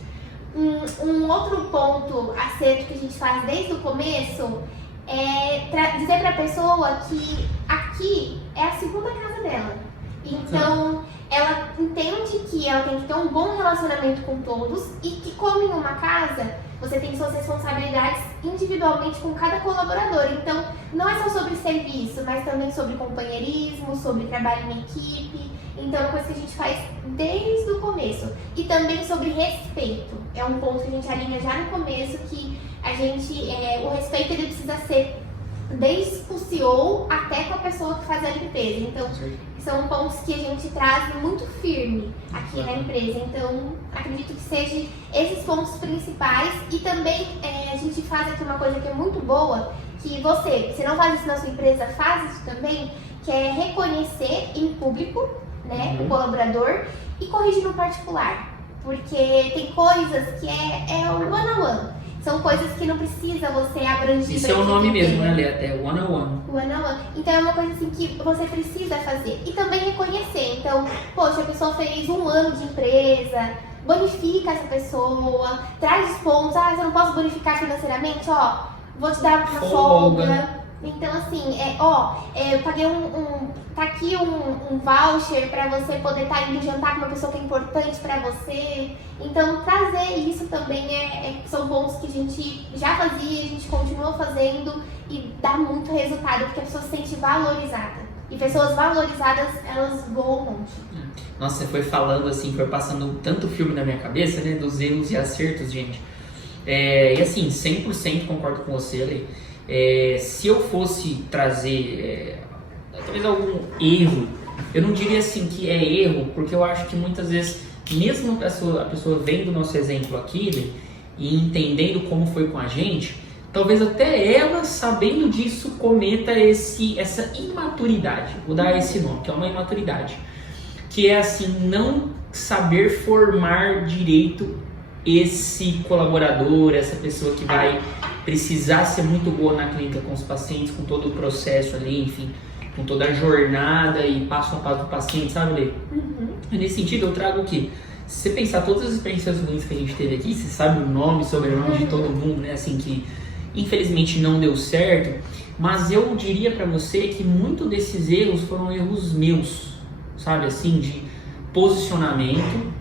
Um outro ponto acerto que a gente faz desde o começo é dizer para a pessoa que aqui é a segunda casa dela. Então, ela entende que ela tem que ter um bom relacionamento com todos e que, como em uma casa, você tem suas responsabilidades individualmente com cada colaborador. Então, não é só sobre serviço, mas também sobre companheirismo, sobre trabalho em equipe. Então, é uma coisa que a gente faz desde o começo. E também sobre respeito. É um ponto que a gente alinha já no começo, que o respeito ele precisa ser desde o CEO até com a pessoa que faz a limpeza. Então, são pontos que a gente traz muito firme aqui na empresa. Então, acredito que sejam esses pontos principais. E também a gente faz aqui uma coisa que é muito boa, que você não faz isso na sua empresa, faz isso também, que é reconhecer em público, né, o colaborador e corrigir no particular. Porque tem coisas que é o one-on-one. São coisas que não precisa você abranger. Isso é o nome mesmo, né, Lê? Até one-on-one. One-on-one. Então é uma coisa assim que você precisa fazer. E também reconhecer. Então, poxa, a pessoa fez 1 ano de empresa, bonifica essa pessoa, traz os pontos. Ah, eu não posso bonificar financeiramente? Ó, vou te dar uma folga. Então, assim, eu paguei tá aqui um voucher pra você poder estar indo jantar com uma pessoa que é importante pra você. Então, trazer isso também são pontos que a gente já fazia, a gente continua fazendo e dá muito resultado, porque a pessoa se sente valorizada. E pessoas valorizadas, elas voam um monte. Nossa, você foi falando assim, foi passando tanto filme na minha cabeça, né, dos erros e acertos, gente. E assim, 100% concordo com você, Lê. Se eu fosse trazer talvez algum erro, eu não diria assim que é erro, porque eu acho que muitas vezes, mesmo a pessoa vendo o nosso exemplo aqui e entendendo como foi com a gente, talvez até ela, sabendo disso, cometa essa imaturidade. Vou dar esse nome, que é uma imaturidade, que é assim, não saber formar direito esse colaborador, essa pessoa que vai precisar ser muito boa na clínica com os pacientes, com todo o processo ali, enfim, com toda a jornada e passo a passo do paciente, sabe, Lê? E nesse sentido eu trago o quê? Se você pensar todas as experiências ruins que a gente teve aqui, você sabe o nome, sobrenome de todo mundo, né, assim, que infelizmente não deu certo, mas eu diria pra você que muito desses erros foram erros meus, sabe, assim, de posicionamento,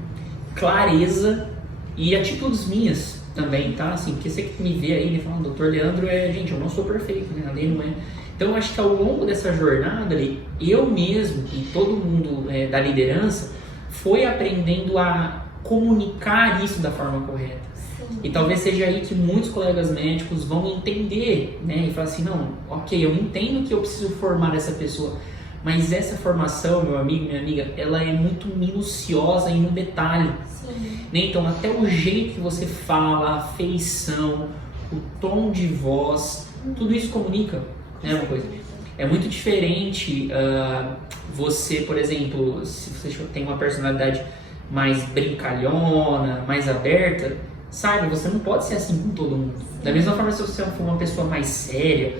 clareza e atitudes minhas também, tá? Assim, porque você que me vê aí, ele fala, Dr. Leandro, gente, eu não sou perfeito, né? Ali não é. Então, eu acho que ao longo dessa jornada, eu mesmo e todo mundo da liderança foi aprendendo a comunicar isso da forma correta. Sim. E talvez seja aí que muitos colegas médicos vão entender, né? E falar assim, não, ok, eu entendo que eu preciso formar essa pessoa, mas essa formação, meu amigo, minha amiga, ela é muito minuciosa e no detalhe. Sim. Né? Então, até o jeito que você fala, a feição, o tom de voz, tudo isso comunica, né? Uma coisa. É muito diferente você, por exemplo, se você tem uma personalidade mais brincalhona, mais aberta, sabe? Você não pode ser assim com todo mundo. Da mesma forma, se você for uma pessoa mais séria,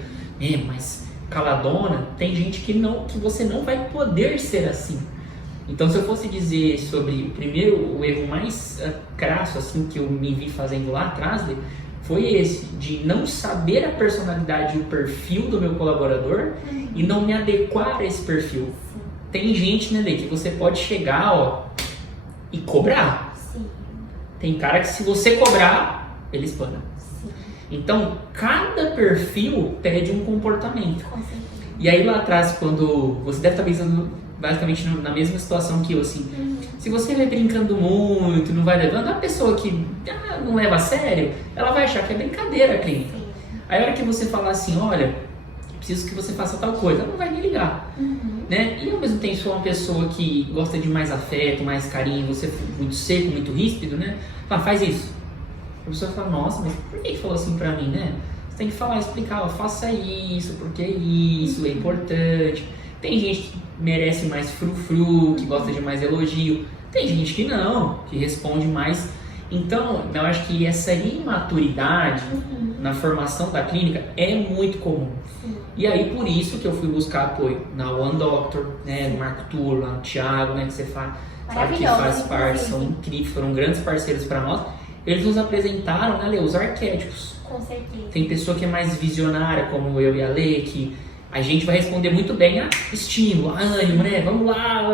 mais caladona, tem gente que você não vai poder ser assim. Então, se eu fosse dizer sobre o erro mais crasso assim, que eu me vi fazendo lá atrás, foi esse, de não saber a personalidade e o perfil do meu colaborador e não me adequar a esse perfil. Sim. Tem gente, né, que você pode chegar, e cobrar. Sim. Tem cara que se você cobrar, ele espana. Sim. Então, cada perfil pede um comportamento. E aí lá atrás, quando você deve estar pensando basicamente na mesma situação que eu, assim, se você vai brincando muito, não vai levando, a pessoa que não leva a sério, ela vai achar que é brincadeira a clínica. Aí a hora que você falar assim, olha, preciso que você faça tal coisa, ela não vai me ligar, né? E ao mesmo tempo, se for uma pessoa que gosta de mais afeto, mais carinho, você é muito seco, muito ríspido, né? Fala, faz isso. A pessoa fala, nossa, mas por que falou assim pra mim, né? Você tem que falar, explicar, ó, faça isso, porque isso é importante. Tem gente que merece mais frufru, que gosta de mais elogio. Tem gente que não, que responde mais. Então, eu acho que essa imaturidade na formação da clínica é muito comum. E aí, por isso que eu fui buscar apoio na One Doctor, né, no Marco Turlo, no Thiago, né, que você faz, sabe, que faz parte, são incríveis, foram grandes parceiros para nós. Eles nos apresentaram, né, Lê, os arquétipos. Com certeza. Tem pessoa que é mais visionária, como eu e a Lê, que a gente vai responder muito bem a estímulo, a ânimo, né? Vamos lá,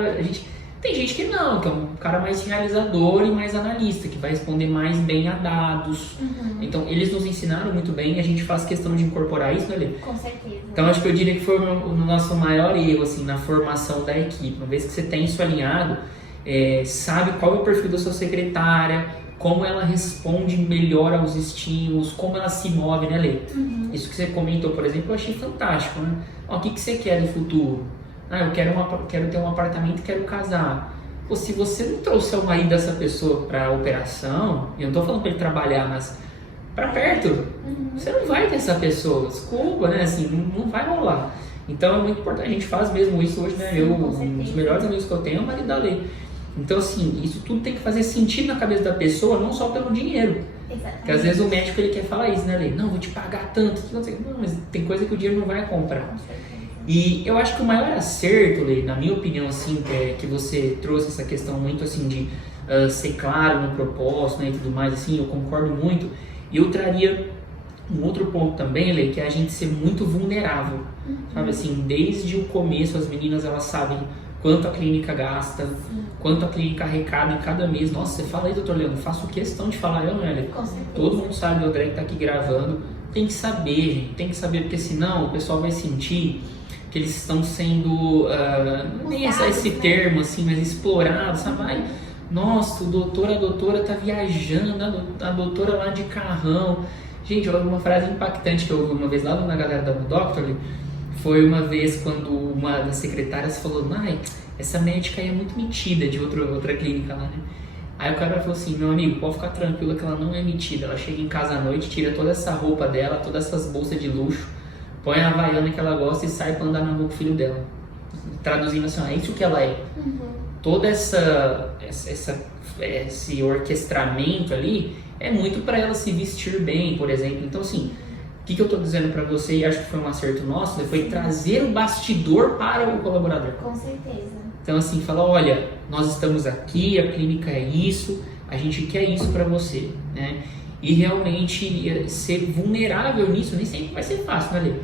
Tem gente que não, que é um cara mais realizador e mais analista, que vai responder mais bem a dados. Então, eles nos ensinaram muito bem e a gente faz questão de incorporar isso, né, Lê? Com certeza. Então, acho que eu diria que foi o nosso maior erro, assim, na formação da equipe. Uma vez que você tem isso alinhado, sabe qual é o perfil da sua secretária, como ela responde melhor aos estímulos, como ela se move, né, Lê? Isso que você comentou, por exemplo, eu achei fantástico, né? Ó, o que você quer no futuro? Eu quero ter um apartamento, quero casar. Pô, se você não trouxer o marido dessa pessoa para a operação, e eu não tô falando para ele trabalhar, mas para perto, você não vai ter essa pessoa, desculpa, né? Assim, não vai rolar. Então é muito importante, a gente faz mesmo isso hoje, né? Um dos melhores amigos que eu tenho é o marido da Lê. Então, assim, isso tudo tem que fazer sentido na cabeça da pessoa, não só pelo dinheiro. Exatamente. Porque às vezes o médico ele quer falar isso, né, Lê? Não, vou te pagar tanto. Não, mas tem coisa que o dinheiro não vai comprar. E eu acho que o maior acerto, Lê, na minha opinião, assim, que você trouxe essa questão muito, assim, de ser claro no propósito, né, e tudo mais, assim, eu concordo muito. E eu traria um outro ponto também, Lê, que é a gente ser muito vulnerável. Sabe, assim, desde o começo as meninas, elas sabem quanto a clínica gasta, quanto a clínica arrecada em cada mês. Nossa, você fala aí, doutor Leandro, faço questão de falar, né? Todo mundo sabe, o André que tá aqui gravando, tem que saber, gente, tem que saber, porque senão o pessoal vai sentir que eles estão sendo, nem esse termo assim, mas explorados, sabe? Ai, nossa, a doutora tá viajando, a doutora lá de carrão. Gente, olha uma frase impactante que eu ouvi uma vez lá na galera da Doctor, foi uma vez quando uma das secretárias falou, essa médica aí é muito metida de outra clínica lá, né? Aí o cara falou assim, meu amigo, pode ficar tranquilo que ela não é metida, ela chega em casa à noite, tira toda essa roupa dela, todas essas bolsas de luxo, põe a havaiana que ela gosta e sai pra andar na rua com o filho dela. Traduzindo assim, é isso que ela é. Todo esse orquestramento ali é muito para ela se vestir bem, por exemplo. Então, assim, o que eu estou dizendo para você, e acho que foi um acerto nosso, foi trazer o bastidor para o colaborador. Com certeza. Então, assim, falar, olha, nós estamos aqui, a clínica é isso, a gente quer isso para você, né? E realmente ser vulnerável nisso nem sempre vai ser fácil, né,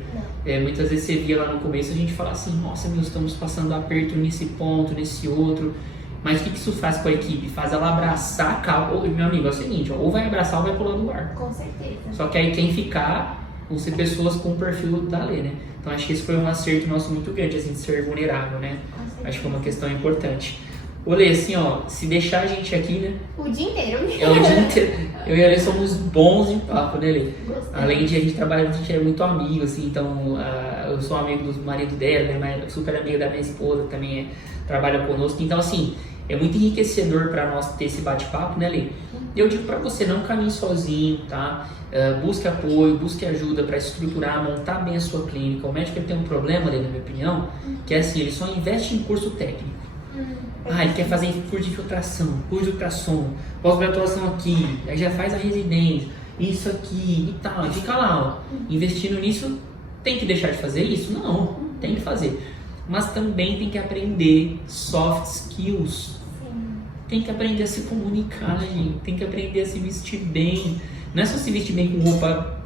Lê? Muitas vezes você via lá no começo, a gente fala assim, nossa, meu, estamos passando aperto nesse ponto, nesse outro. Mas o que isso faz com a equipe? Faz ela abraçar a causa. Meu amigo, é o seguinte, ou vai abraçar ou vai pular do barco. Com certeza. Só que aí quem ficar vão ser pessoas com o perfil da Lê, né? Então acho que esse foi um acerto nosso muito grande, assim, de ser vulnerável, né? Acho que foi uma questão importante. Ô Lê, assim, ó, se deixar a gente aqui, né? O dia inteiro. O dia inteiro. Eu e a Lê somos bons em papo, né, Lê? Gostei. Além de a gente trabalhar, a gente é muito amigo, assim, então eu sou amigo do marido dela, né, super amiga da minha esposa, que também trabalha conosco. Então, assim, é muito enriquecedor para nós ter esse bate-papo, né, Lê? Eu digo para você, não caminhe sozinho, tá? Busque apoio, busque ajuda para estruturar, montar bem a sua clínica. O médico ele tem um problema, Lê, na minha opinião, que é assim, ele só investe em curso técnico. Ele quer fazer curso de infiltração, curso de ultrassom, pós-graduação aqui, aí já faz a residência, isso aqui e tal, fica lá, ó, investindo nisso. Tem que deixar de fazer isso? Não, tem que fazer. Mas também tem que aprender soft skills. Tem que aprender a se comunicar, gente. Tem que aprender a se vestir bem. Não é só se vestir bem com roupa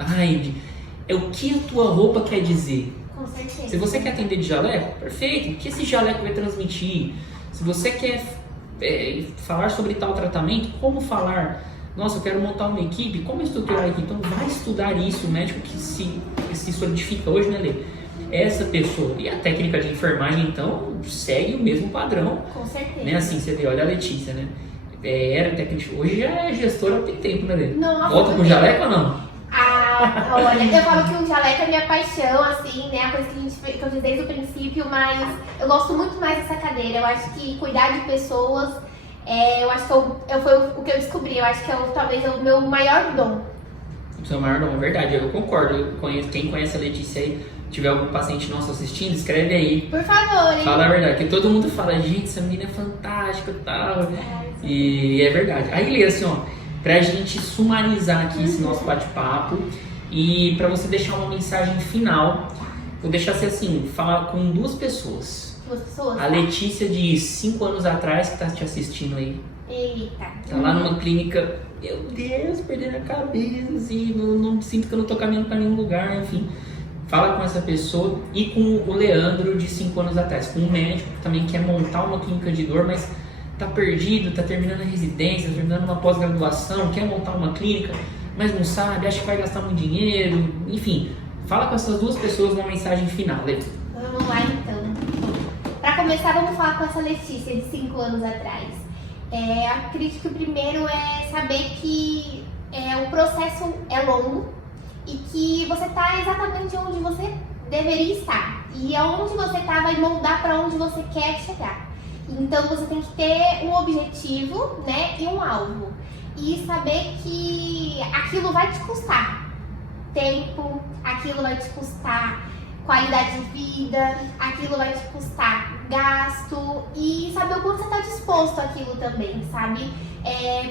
é o que a tua roupa quer dizer. Com certeza. Se você quer atender de jaleco, perfeito. O que esse jaleco vai transmitir? Se você quer falar sobre tal tratamento, como falar? Nossa, eu quero montar uma equipe, como estruturar a equipe? Então vai estudar isso, o médico que se solidifica hoje, né, Lê? essa pessoa. E a técnica de enfermagem, então, segue o mesmo padrão. Com certeza. Né? Assim, você vê, olha a Letícia, né? Era técnica, hoje já é gestora, tem tempo, né, Lê? Nossa, volta com jaleco ou não? Olha, eu falo que o jaleco é minha paixão, assim, né? A coisa que eu fiz desde o princípio, mas eu gosto muito mais dessa cadeira. Eu acho que cuidar de pessoas, eu acho que foi o que eu descobri. Eu acho que talvez é o meu maior dom. O seu maior dom, é verdade, eu concordo. Quem conhece a Letícia aí, tiver algum paciente nosso assistindo, escreve aí. Por favor, hein? Fala a verdade, porque todo mundo fala, gente, essa menina é fantástica e tal. E é verdade. Aí, Lê, assim, ó, pra gente sumarizar aqui esse nosso bate-papo e pra você deixar uma mensagem final, vou deixar você assim, falar com duas pessoas. Duas pessoas? A Letícia de 5 anos atrás, que tá te assistindo aí. Eita. Tá lá numa clínica, meu Deus, perdendo a cabeça, assim, não sinto que eu não tô caminhando pra nenhum lugar, enfim. Fala com essa pessoa e com o Leandro de 5 anos atrás, com um médico que também quer montar uma clínica de dor, mas tá perdido, tá terminando a residência, tá terminando uma pós-graduação, quer montar uma clínica, mas não sabe, acha que vai gastar muito dinheiro, enfim. Fala com essas duas pessoas uma mensagem final, Lê. Vamos lá, então. Pra começar, vamos falar com essa Letícia de 5 anos atrás. Acredito que o primeiro é saber que o processo é longo e que você está exatamente onde você deveria estar. E aonde você está vai moldar para onde você quer chegar. Então você tem que ter um objetivo, né, e um alvo. E saber que aquilo vai te custar tempo, aquilo vai te custar qualidade de vida, aquilo vai te custar gasto e saber o quanto você está disposto àquilo também, sabe?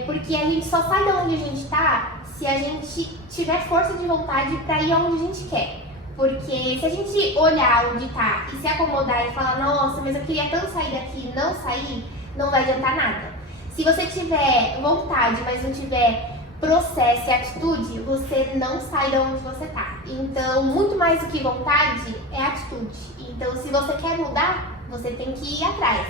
Porque a gente só sai de onde a gente está se a gente tiver força de vontade para ir aonde a gente quer. Porque se a gente olhar onde tá e se acomodar e falar, nossa, mas eu queria tanto sair daqui e não sair, não vai adiantar nada. Se você tiver vontade, mas não tiver processo e atitude, você não sai de onde você tá. Então, muito mais do que vontade é atitude. Então, se você quer mudar, você tem que ir atrás.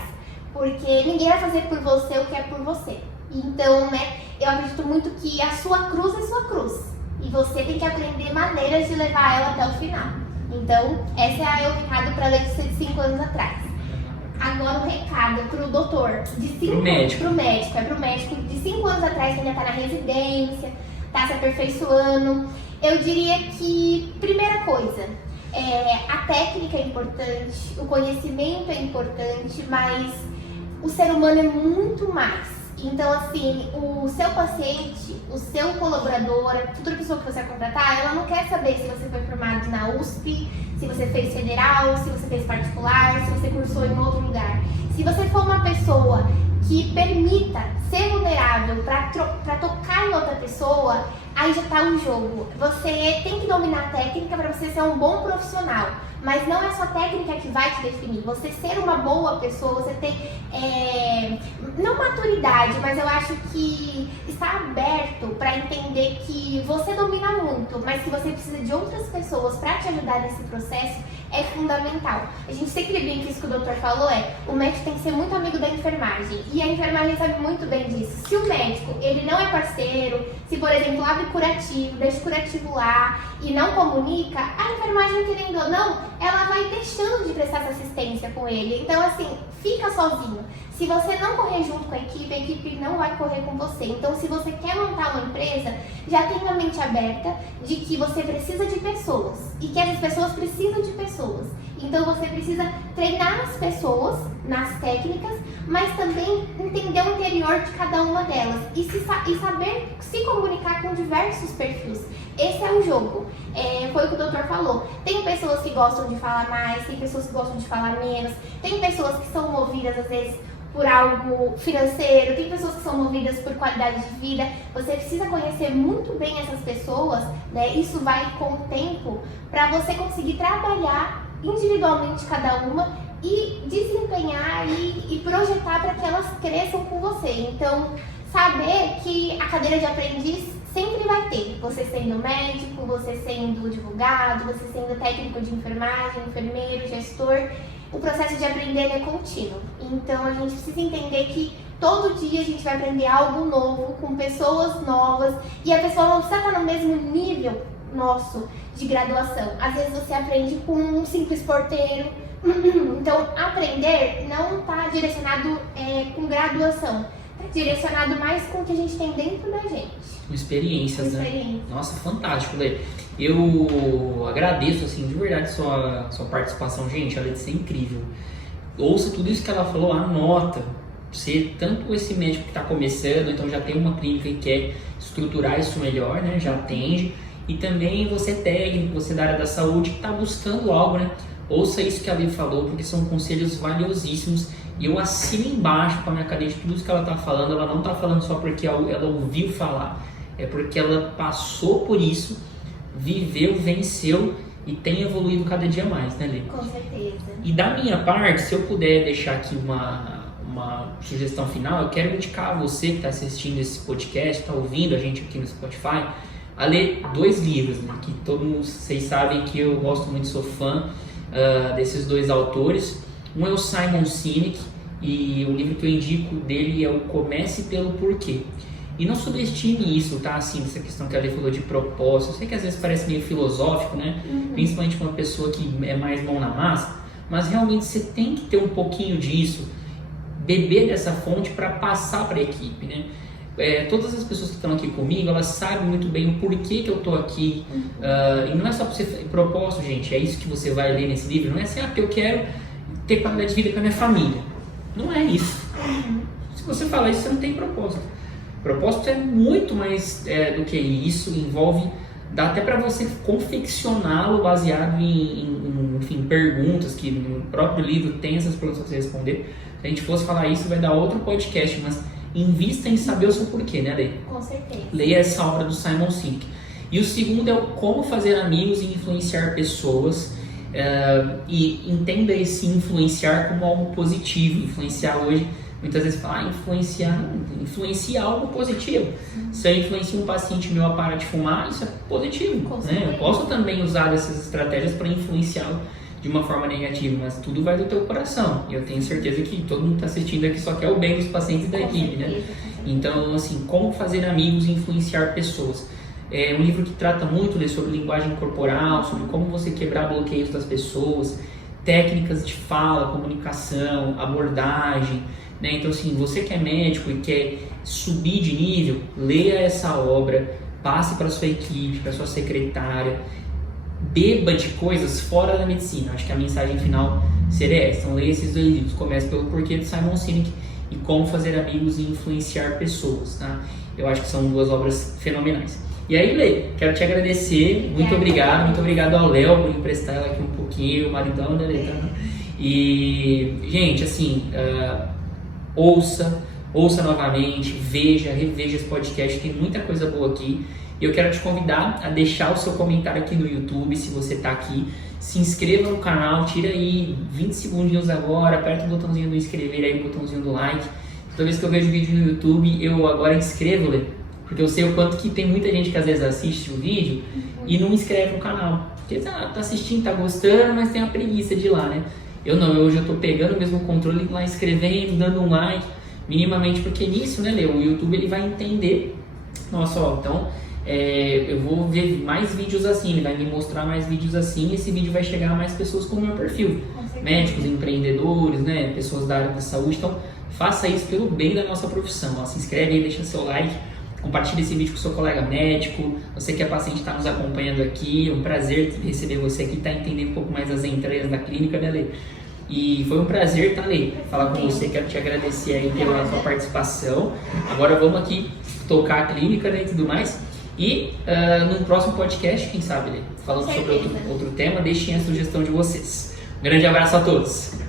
Porque ninguém vai fazer por você o que é por você. Então, né, eu acredito muito que a sua cruz é sua cruz. E você tem que aprender maneiras de levar ela até o final. Então, esse é o recado para a Letícia de 5 anos atrás. Agora o recado pro doutor de 5 anos. Pro médico de 5 anos atrás, que ainda tá na residência, tá se aperfeiçoando. Eu diria que, primeira coisa, a técnica é importante, o conhecimento é importante, mas o ser humano é muito mais. Então, assim, o seu paciente, o seu colaborador, a futura pessoa que você vai contratar, ela não quer saber se você foi formado na USP, se você fez federal, se você fez particular, se você cursou em outro lugar. Se você for uma pessoa que permita ser vulnerável para tocar em outra pessoa, aí já tá o jogo. Você tem que dominar a técnica para você ser um bom profissional. Mas não é só a técnica que vai te definir. Você ser uma boa pessoa, você ter, não maturidade, mas eu acho que estar aberto para entender que você domina muito, mas que você precisa de outras pessoas para te ajudar nesse processo é fundamental. A gente sempre brinca que isso que o doutor falou o médico tem que ser muito amigo da enfermagem. E a enfermagem sabe muito bem disso. Se o médico, ele não é parceiro, se por exemplo abre curativo, deixa o curativo lá e não comunica, a enfermagem, querendo ou não, ela vai deixando de prestar essa assistência com ele. Então assim, fica sozinho. Se você não correr junto com a equipe não vai correr com você. Então, se você quer montar uma empresa, já tenha a mente aberta de que você precisa de pessoas e que essas pessoas precisam de pessoas. Então, você precisa treinar as pessoas nas técnicas, mas também entender o interior de cada uma delas e saber se comunicar com diversos perfis. Esse é o jogo. Foi o que o doutor falou. Tem pessoas que gostam de falar mais, tem pessoas que gostam de falar menos, tem pessoas que são movidas, às vezes, por algo financeiro, tem pessoas que são movidas por qualidade de vida. Você precisa conhecer muito bem essas pessoas, né? Isso vai com o tempo para você conseguir trabalhar individualmente cada uma e desempenhar e projetar para que elas cresçam com você. Então, saber que a cadeira de aprendiz sempre vai ter. Você sendo médico, você sendo advogado, você sendo técnico de enfermagem, enfermeiro, gestor, o processo de aprender é contínuo. Então a gente precisa entender que todo dia a gente vai aprender algo novo, com pessoas novas, e a pessoa não precisa estar no mesmo nível nosso de graduação. Às vezes você aprende com um simples porteiro. Então, aprender não está direcionado com graduação. Está direcionado mais com o que a gente tem dentro da gente. Com experiências, né? Nossa, fantástico, Lê. Eu agradeço, assim, de verdade sua participação. Gente, a Letícia é incrível. Ouça tudo isso que ela falou, anota. Você, tanto esse médico que está começando, então já tem uma clínica e quer estruturar isso melhor, né? Já atende. E também você técnico, você da área da saúde que está buscando algo, né? Ouça isso que a Lê falou, porque são conselhos valiosíssimos. E eu assino embaixo com a minha cadente tudo isso que ela está falando. Ela não está falando só porque ela ouviu falar. É porque ela passou por isso, viveu, venceu e tem evoluído cada dia mais, né, Lê? Com certeza. E da minha parte, se eu puder deixar aqui uma sugestão final, eu quero indicar a você que está assistindo esse podcast, está ouvindo a gente aqui no Spotify, a ler 2 livros, né, que todos vocês sabem que eu gosto muito, sou fã desses 2 autores. Um é o Simon Sinek, e o livro que eu indico dele é o Comece pelo Porquê. E não subestime isso, tá? Assim, essa questão que a Lê falou de propósito. Eu sei que às vezes parece meio filosófico, né? Principalmente para uma pessoa que é mais mão na massa, mas realmente você tem que ter um pouquinho disso, beber dessa fonte para passar para a equipe, né? Todas as pessoas que estão aqui comigo, elas sabem muito bem o porquê que eu estou aqui. E não é só para você propósito, gente, é isso que você vai ler nesse livro. Não é assim, porque eu quero ter qualidade de vida com a minha família. Não é isso. Se você falar isso, você não tem propósito. Propósito é muito mais do que isso, envolve, dá até para você confeccioná-lo baseado em perguntas, que no próprio livro tem essas perguntas para você responder. Se a gente fosse falar isso, vai dar outro podcast, mas invista em saber o seu porquê, né, Lê? Com certeza. Leia essa obra do Simon Sinek. E o segundo é o Como Fazer Amigos e Influenciar Pessoas. E entenda esse influenciar como algo positivo. Influenciar hoje, muitas vezes fala, influenciar algo positivo. Se eu influencio um paciente meu a parar de fumar, isso é positivo, né? Eu posso também usar essas estratégias para influenciá-lo de uma forma negativa, mas tudo vai do teu coração. E eu tenho certeza que todo mundo está assistindo aqui só quer o bem dos pacientes da equipe, né? Então, assim, Como Fazer Amigos e Influenciar Pessoas. É um livro que trata muito sobre linguagem corporal, sobre como você quebrar bloqueios das pessoas, técnicas de fala, comunicação, abordagem, né? Então, assim, você que é médico e quer subir de nível, leia essa obra, passe para sua equipe, para sua secretária, beba de coisas fora da medicina. Acho que a mensagem final seria essa. Então, leia esses 2 livros. Comece pelo Porquê, de Simon Sinek, e Como Fazer Amigos e Influenciar Pessoas, tá? Eu acho que são 2 obras fenomenais. E aí, Lê, quero te agradecer, muito obrigado ao Léo por emprestar ela aqui um pouquinho, o maridão, né, Lê? E, gente, assim, ouça novamente, reveja esse podcast, tem muita coisa boa aqui. E eu quero te convidar a deixar o seu comentário aqui no YouTube, se você está aqui. Se inscreva no canal, tira aí 20 segundinhos agora, aperta o botãozinho do inscrever aí, o botãozinho do like. Toda vez que eu vejo vídeo no YouTube, eu agora inscrevo, Lê. Porque eu sei o quanto que tem muita gente que às vezes assiste o vídeo e não inscreve no canal. Porque tá assistindo, tá gostando, mas tem a preguiça de ir lá, né? Eu não, hoje eu tô pegando mesmo o controle, lá inscrevendo, dando um like, minimamente, porque nisso, né, Lê, o YouTube ele vai entender, nossa, ó, então eu vou ver mais vídeos assim, ele vai me mostrar mais vídeos assim, e esse vídeo vai chegar a mais pessoas com o meu perfil. Médicos, empreendedores, né, pessoas da área da saúde, então faça isso pelo bem da nossa profissão, ó, se inscreve aí, deixa seu like. Compartilhe esse vídeo com o seu colega médico, você que é paciente está nos acompanhando aqui, é um prazer receber você aqui, tá entendendo um pouco mais as entranhas da clínica, né, Lê? E foi um prazer, tá, Lê, falar com você, quero te agradecer aí pela sua participação. Agora vamos aqui tocar a clínica, né, e tudo mais. E no próximo podcast, quem sabe, Lê, falando sobre outro tema, deixem a sugestão de vocês. Um grande abraço a todos!